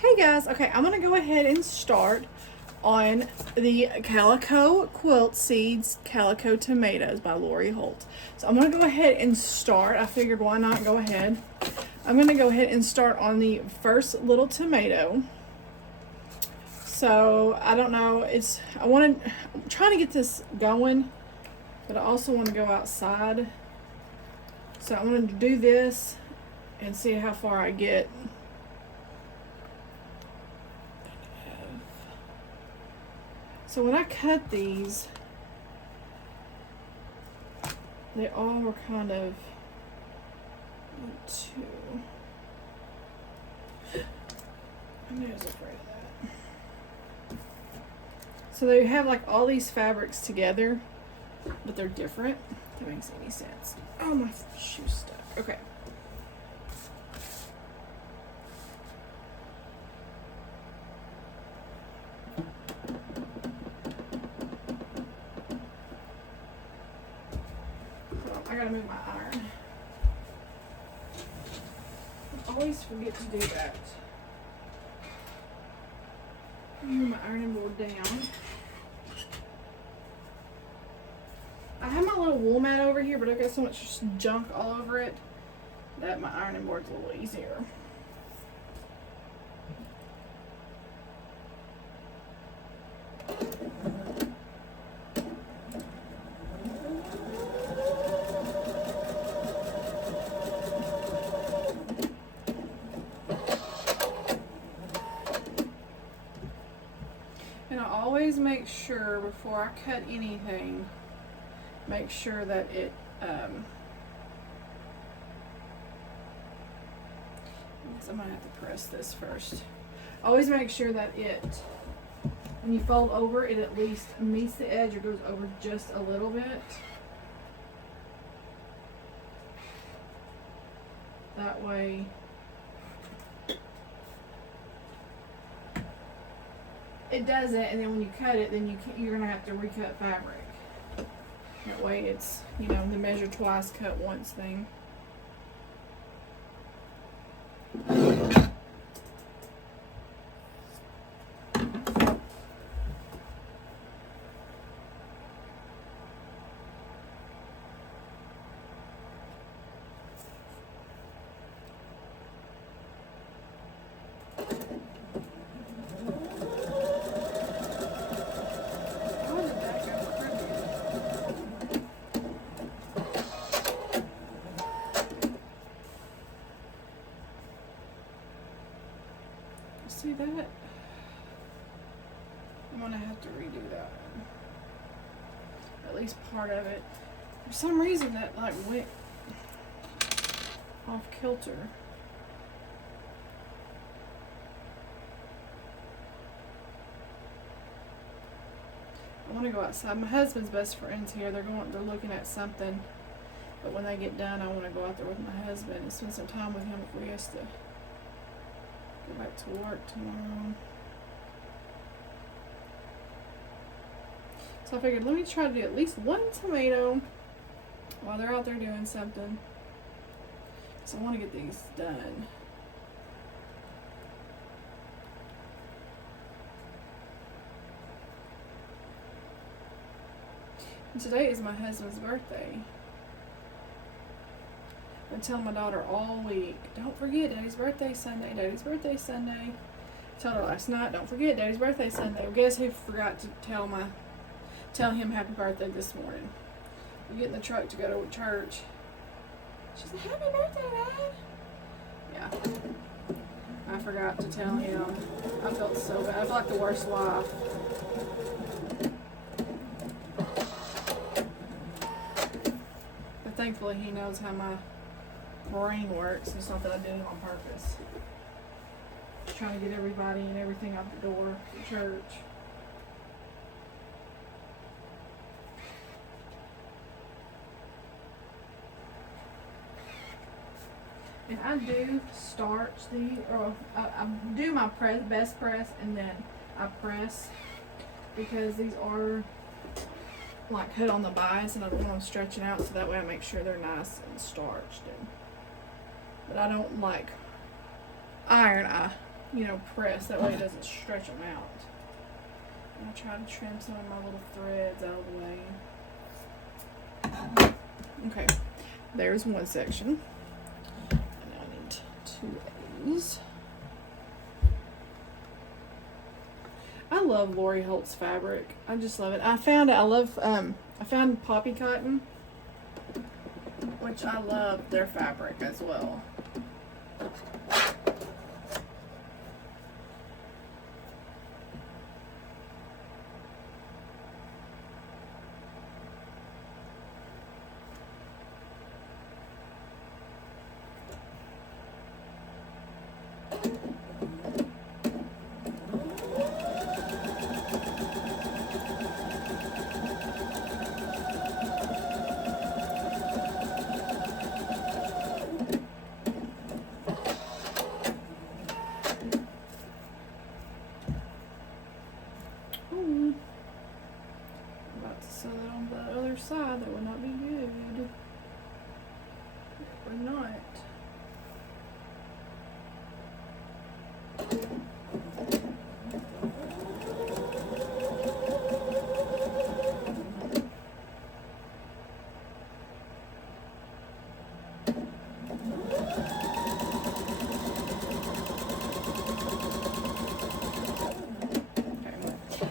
Hey guys, okay, I'm gonna go ahead and start on the Calico Quilt Seeds Calico Tomatoes by Lori Holt. So I'm gonna go ahead and start. I figured why not go ahead. I'm gonna go ahead and start on the first little tomato. So I don't know, I'm trying to get this going, but I also want to go outside. So I'm gonna do this and see how far I get. So when I cut these, they all were kind of two. I was afraid of that. So they have like all these fabrics together, but they're different. If that makes any sense. Oh, my shoe's stuck. Okay. I gotta move my iron. I always forget to do that. Move my ironing board down. I have my little wool mat over here, but I've got so much junk all over it that my ironing board's a little easier. And I always make sure before I cut anything, make sure that it, I'm gonna have to press this first. Always make sure that when you fold over, it at least meets the edge or goes over just a little bit. That way, it does it, and then when you cut it, then you're gonna have to recut fabric. That way it's, the measure twice, cut once thing. See that? I'm gonna have to redo that one. At least part of it. For some reason that went off kilter. I want to go outside. My husband's best friend's here. They're looking at something. But when they get done, I want to go out there with my husband and spend some time with him before he has to go back to work tomorrow. So I figured, let me try to do at least one tomato while they're out there doing something. So I want to get these done. And today is my husband's birthday. I tell my daughter all week, don't forget Daddy's birthday Sunday, Daddy's birthday Sunday. I told her last night, don't forget Daddy's birthday Sunday. Well, guess who forgot to tell him happy birthday this morning? We get in the truck to go to church. She said, happy birthday, Dad. Yeah. I forgot to tell him. I felt so bad. I felt like the worst wife. But thankfully he knows how my brain works. It's not that I did it on purpose. Just trying to get everybody and everything out the door for church. And I do starch I do my best press and then I press because these are like cut on the bias and I don't want them stretching out, so that way I make sure they're nice and starched. But I don't like iron. you know, press. That way it doesn't stretch them out. And I try to trim some of my little threads out of the way. Okay, there's one section. And now I need 2 of these. I love Lori Holt's fabric. I just love it. I found poppy cotton, which I love their fabric as well. So that on the other side, that would not be good. It would not. Okay.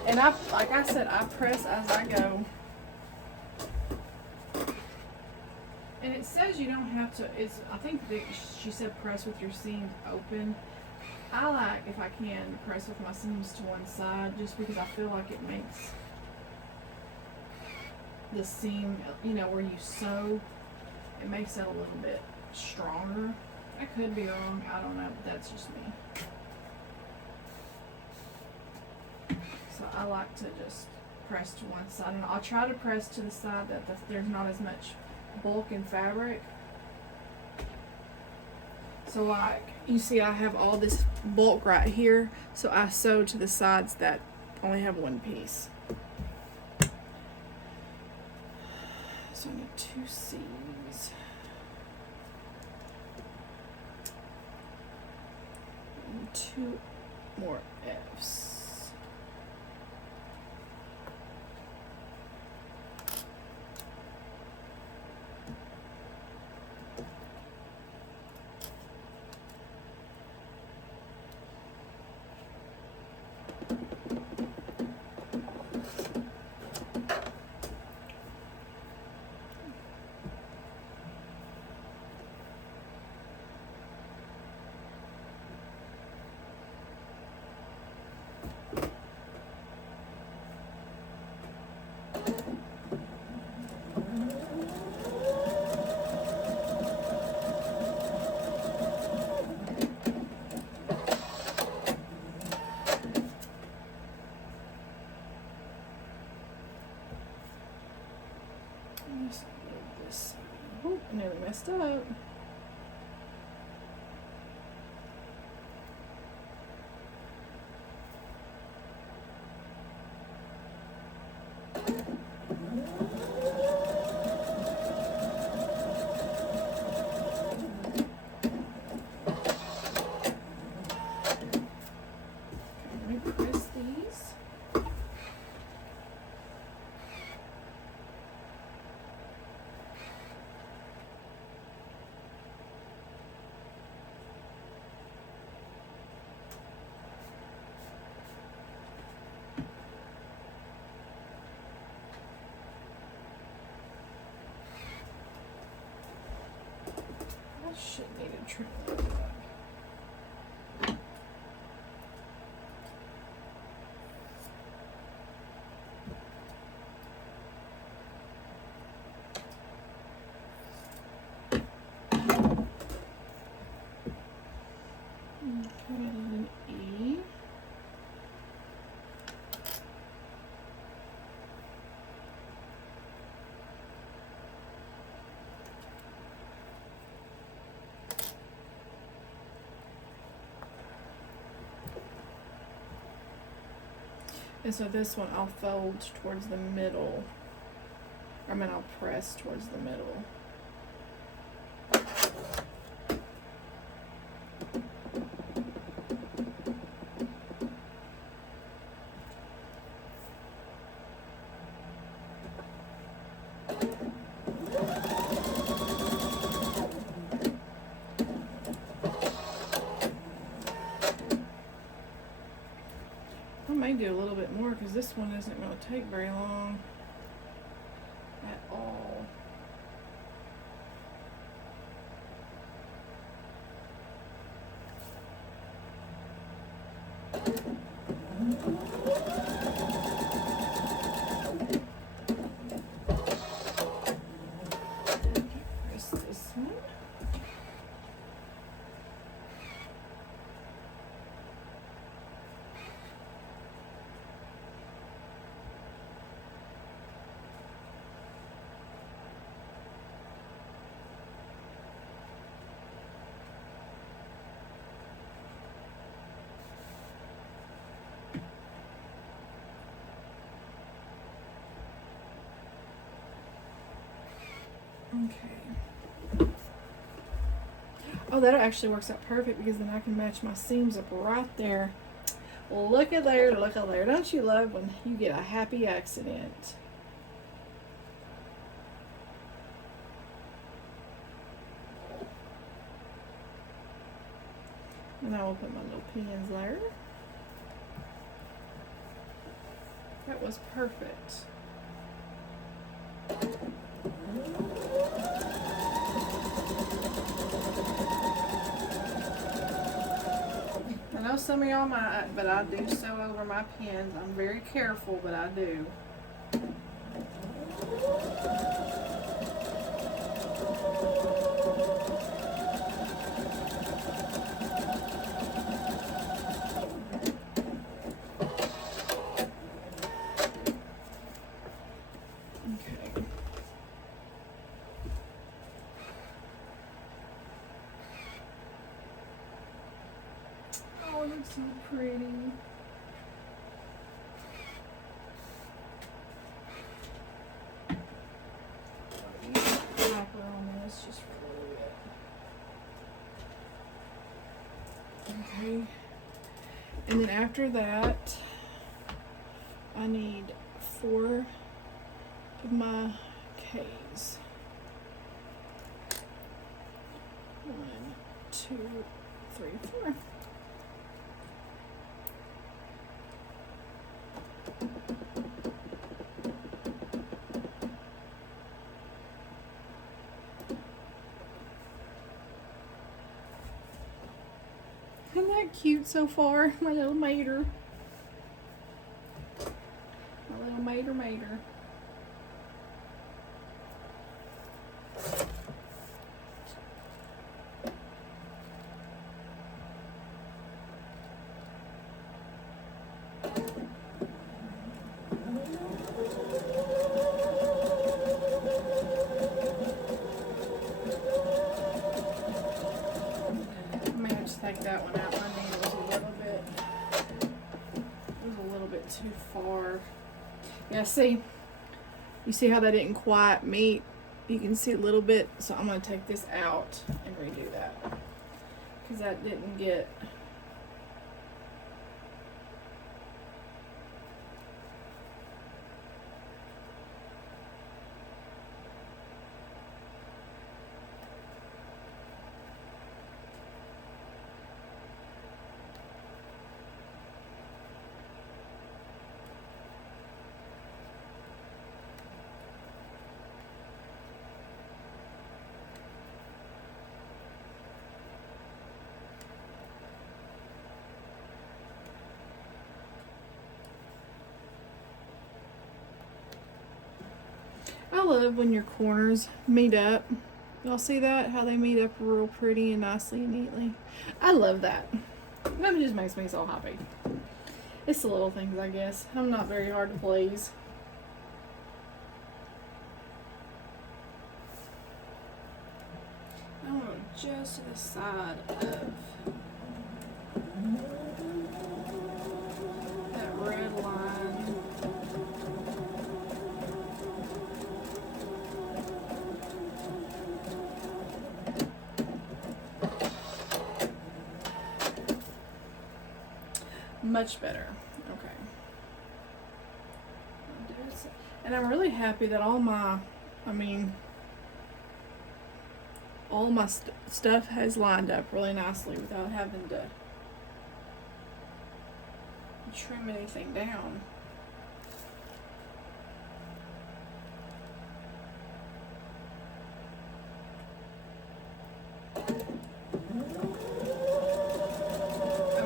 And like I said, I press as I go. And it says you don't have to, I think she said press with your seams open. I like, if I can, press with my seams to one side, just because I feel like it makes the seam, you know, where you sew, it makes it a little bit stronger. I could be wrong, I don't know, but that's just me. So I like to just press to one side, and I'll try to press to the side that there's not as much bulk in fabric. So like you see, I have all this bulk right here, so I sew to the sides that only have one piece. So I need 2 C's and 2 more F's. Oh, I nearly messed up. Let me press these. Should need to trim that up. Okay, an E. And so this one I'll fold towards the middle. I'll press towards the middle. may do a little bit more because this one isn't going to take very long at all. Press this one. Okay. Oh, that actually works out perfect because then I can match my seams up right there. Look at there, look at there. Don't you love when you get a happy accident? And I will put my little pins there. That was perfect. I know some of y'all might, but I do sew over my pins. I'm very careful, but I do. Okay. Oh, it looks so pretty. Wrapper on this just for a little bit. Okay. And then after that, I need 4 of my K's. 1, 2, 3, 4. Isn't that cute so far? My little mater. My little mater. Take that one out. My needle was a little bit too far. Yeah, see, you see how that didn't quite meet? You can see a little bit, so I'm going to take this out and redo that because that didn't get. I love when your corners meet up. Y'all see that? How they meet up real pretty and nicely and neatly. I love that. That just makes me so happy. It's the little things, I guess. I'm not very hard to please. I'm going just to the side of that red line. Much better. Okay. And I'm really happy that all my stuff has lined up really nicely without having to trim anything down. I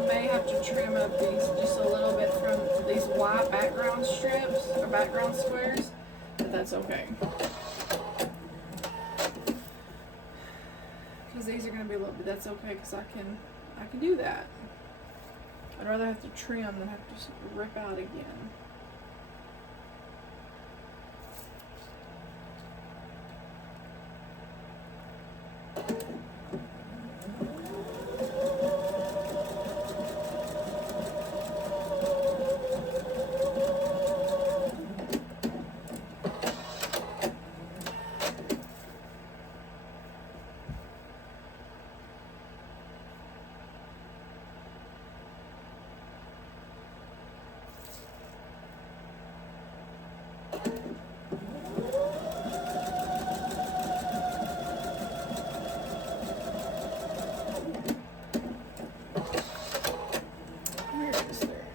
may have to trim up these just a little bit from these white background strips or background squares, but that's okay. Because these are going to be a little bit, that's okay because I can do that. I'd rather have to trim than have to rip out again.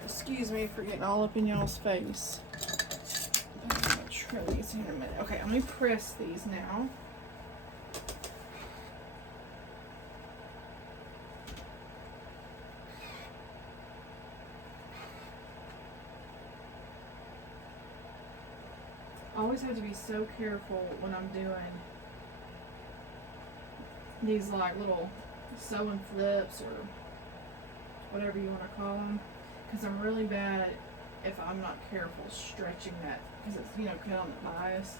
Excuse me for getting all up in y'all's face. I'm gonna trim these in a minute. Okay, I'm gonna press these now. I always have to be so careful when I'm doing these like little sewing flips or whatever you want to call them, because I'm really bad if I'm not careful stretching that, because it's, you know, cut on the bias,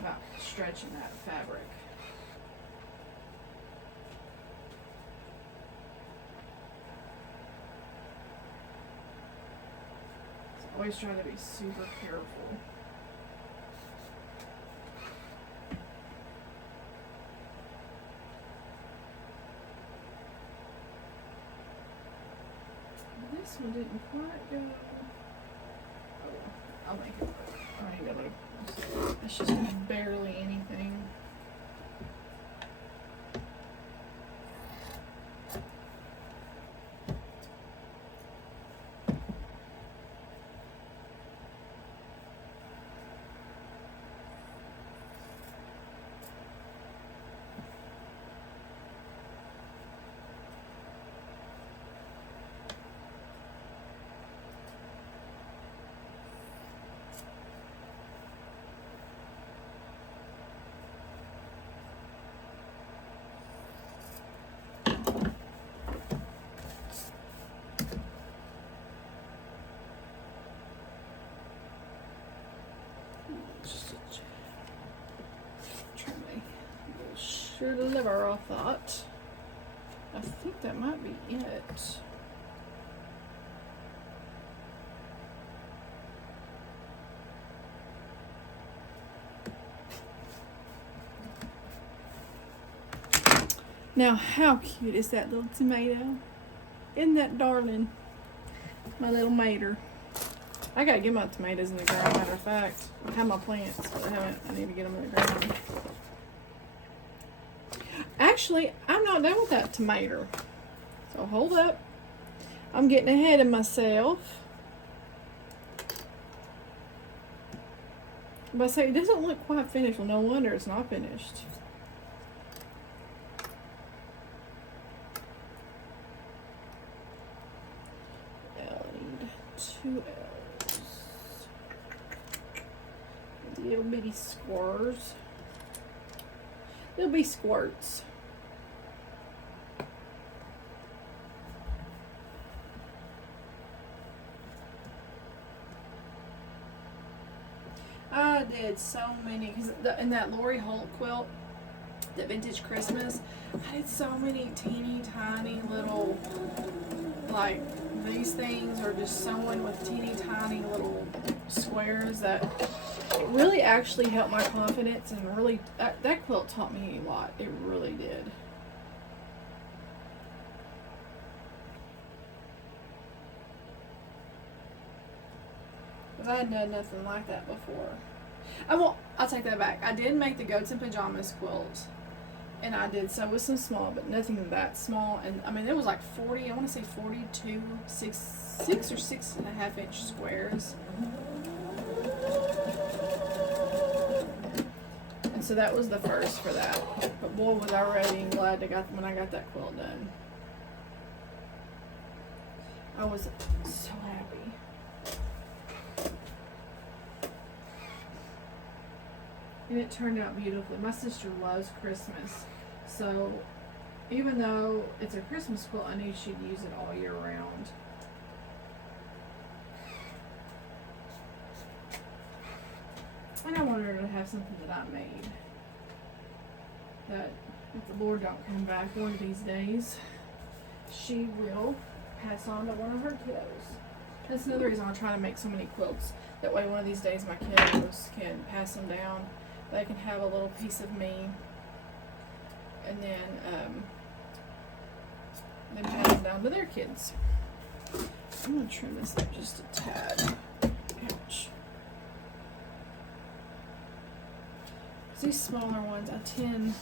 about stretching that fabric. So I always try to be super careful. This one didn't quite go. Oh well, I'll make it work. I ain't gonna. It's just barely anything. Try my little shirt liver off that. I think that might be it. Now, how cute is that little tomato? Isn't that darling? My little mater. I gotta get my tomatoes in the ground, matter of fact. I have my plants, but I need to get them in the ground. Actually, I'm not done with that tomato. So hold up. I'm getting ahead of myself. But I say it doesn't look quite finished. Well, no wonder it's not finished. I need 2 L's. Little bitty squares. Little bitty squirts. I did so many, because in that Lori Holt quilt, the vintage Christmas, I did so many teeny tiny little, like these things are just sewing with teeny tiny little squares that it really actually helped my confidence, and really that quilt taught me a lot. It really did. Because I had done nothing like that before. I'll take that back. I did make the goats and pajamas quilt, And I did sew with some small, but nothing that small. And I mean, it was like 40, I want to say 42, 6 or 6.5 inch squares. And so that was the first for that. But boy, was I ready and glad when I got that quilt done. I was so happy. And it turned out beautifully. My sister loves Christmas. So even though it's a Christmas quilt, I knew she'd use it all year round. And I wanted her to have something that I made. That if the Lord don't come back one of these days, she will pass on to one of her kiddos. That's another reason I try to make so many quilts. That way one of these days my kiddos can pass them down. They can have a little piece of me, and then pass them down to their kids. I'm gonna trim this up just a tad. Ouch. These smaller ones, I tend.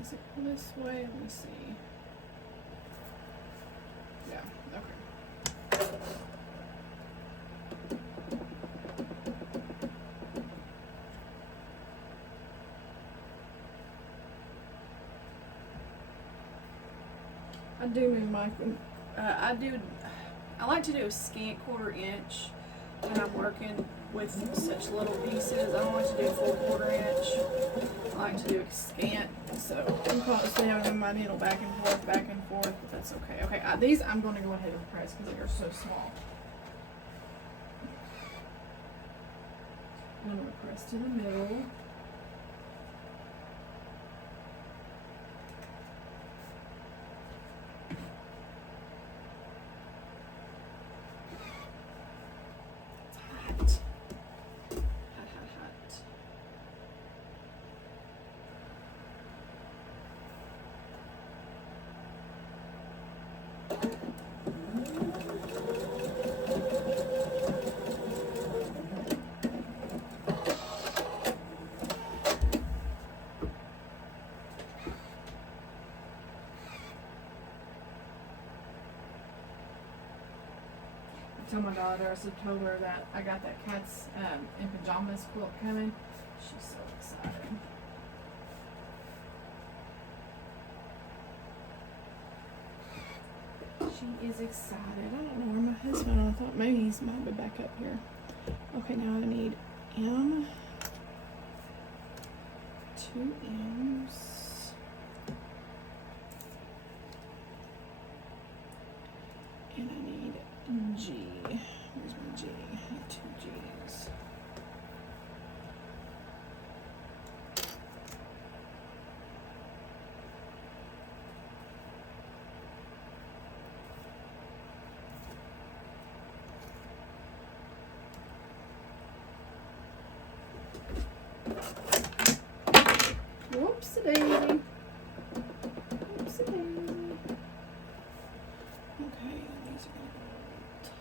Is it this way? Let me see. Yeah, okay. I do move my, I like to do a scant 1/4 inch when I'm working with such little pieces. I don't like to do a full 1/4 inch. I like to do a scant, so I'm constantly having my needle back and forth, but that's okay. Okay, these I'm going to go ahead and press because they are so small. I'm going to press to the middle. I told my daughter, I told her that I got that Cats in Pajamas quilt coming. She's so excited. She is excited. I don't know where my husband is. I thought maybe he might be back up here. Okay, now I need M. 2 M's. And I need G. Where's my G? I need 2 G's. Whoopsie-daisy. Whoopsie-daisy. Okay, these are going to go top.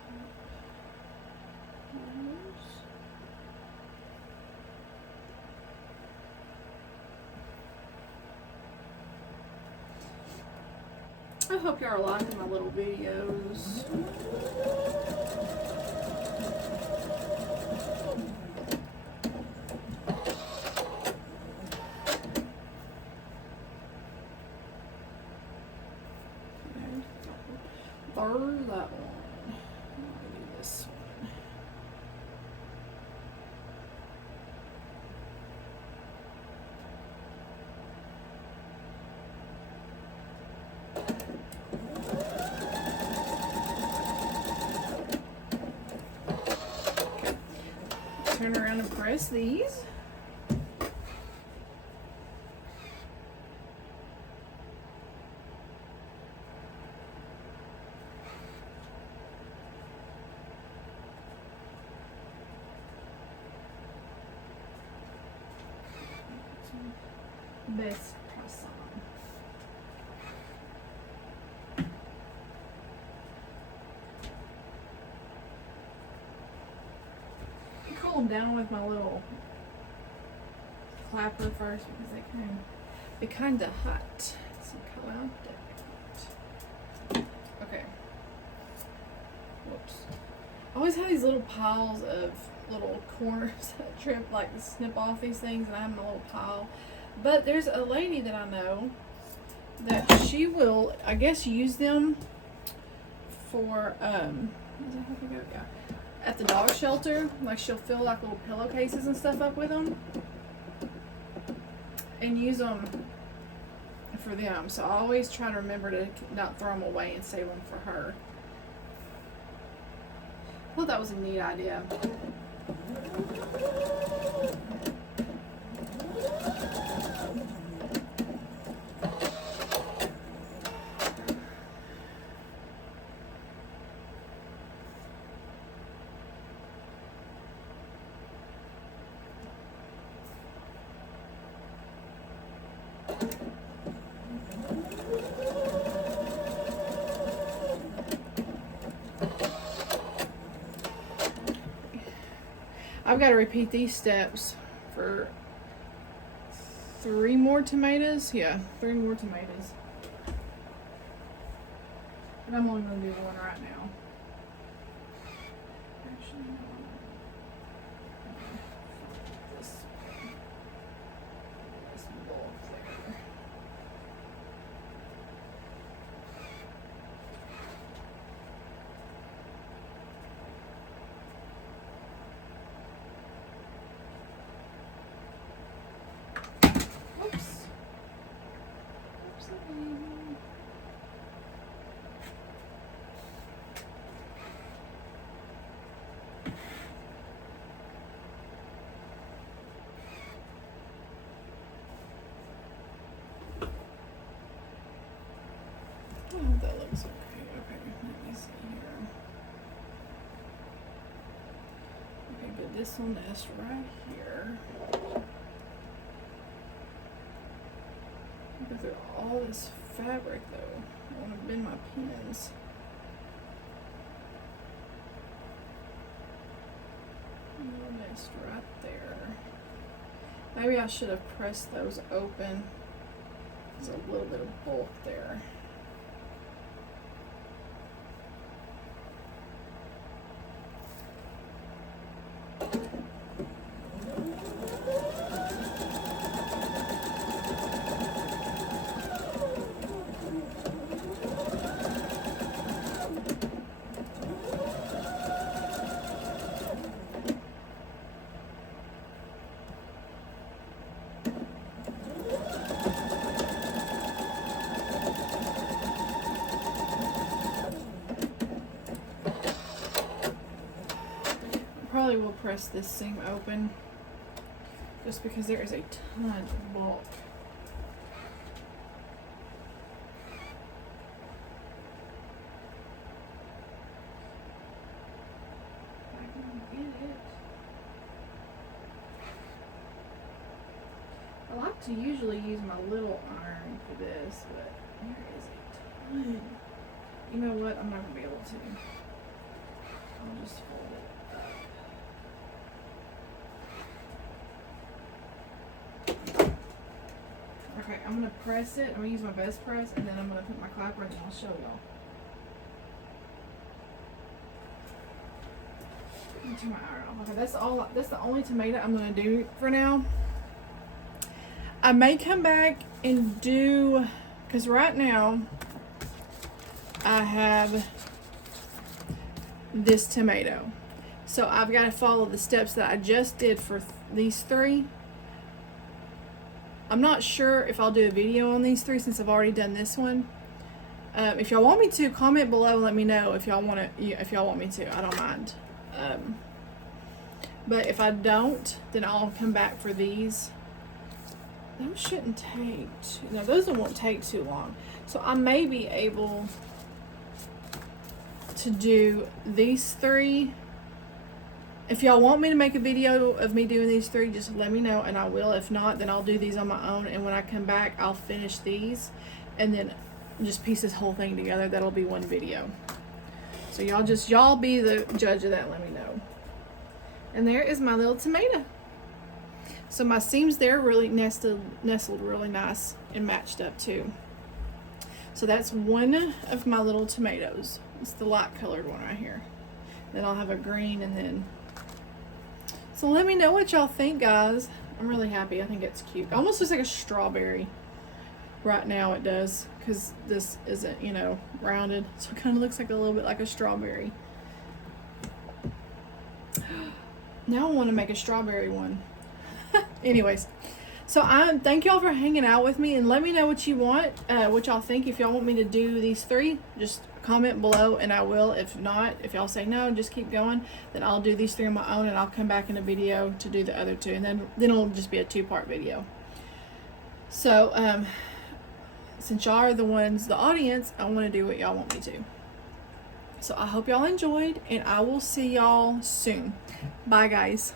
I hope y'all are liking my little videos. or that one? Maybe this one. Okay. Turn around and press these. This press on. I cool them down with my little clapper first because they kind of hot. So come out there. Okay. Whoops. I always have these little piles of little corners that trip, like snip off these things, and I have my little pile. But there's a lady that I know that she will, I guess, use them for, yeah, at the dog shelter. Like, she'll fill like little pillowcases and stuff up with them and use them for them. So I always try to remember to not throw them away and save them for her. I thought that was a neat idea. I've got to repeat these steps for 3 more tomatoes. Yeah, 3 more tomatoes. But I'm only going to do one right now. Actually, no. This bulk there. I hope that looks okay. Okay, let me see here. Okay, but this will nest right here. Go through all this fabric though. I want to bend my pins. It'll nest right there. Maybe I should have pressed those open. There's a little bit of bulk there. Probably will press this seam open just because there is a ton of bulk. I can get it. I like to usually use my little iron for this, but there is a ton. You know what? I'm not going to be able to. I'll just fold it. Okay, I'm going to press it. I'm going to use my best press, and then I'm going to put my clapper, and then I'll show y'all. Turn my iron off. Okay, that's the only tomato I'm going to do for now. I may come back and do, because right now I have this tomato. So I've got to follow the steps that I just did for these three. I'm not sure if I'll do a video on these three since I've already done this one. If y'all want me to, comment below and let me know if y'all want me to. I don't mind. But if I don't, then I'll come back for these. Those shouldn't take no, those won't take too long. So I may be able to do these three. If y'all want me to make a video of me doing these three, just let me know and I will. If not, then I'll do these on my own, and when I come back, I'll finish these and then just piece this whole thing together. That'll be one video. So y'all be the judge of that. Let me know. And there is my little tomato. So my seams there really nestled really nice and matched up too. So that's one of my little tomatoes. It's the light colored one right here. Then I'll have a green, and then. So let me know what y'all think, guys. I'm really happy. I think it's cute. It almost looks like a strawberry. Right now it does, because this isn't, you know, rounded. So it kind of looks like a little bit like a strawberry. Now I want to make a strawberry one. Anyways, so I thank y'all for hanging out with me, and let me know what you want, what y'all think. If y'all want me to do these three, just comment below and I will. If not, if y'all say no, just keep going, then I'll do these three on my own, and I'll come back in a video to do the other two, and then it'll just be a 2-part video. So since y'all are the audience, I want to do what y'all want me to. So I hope y'all enjoyed, and I will see y'all soon. Bye, guys.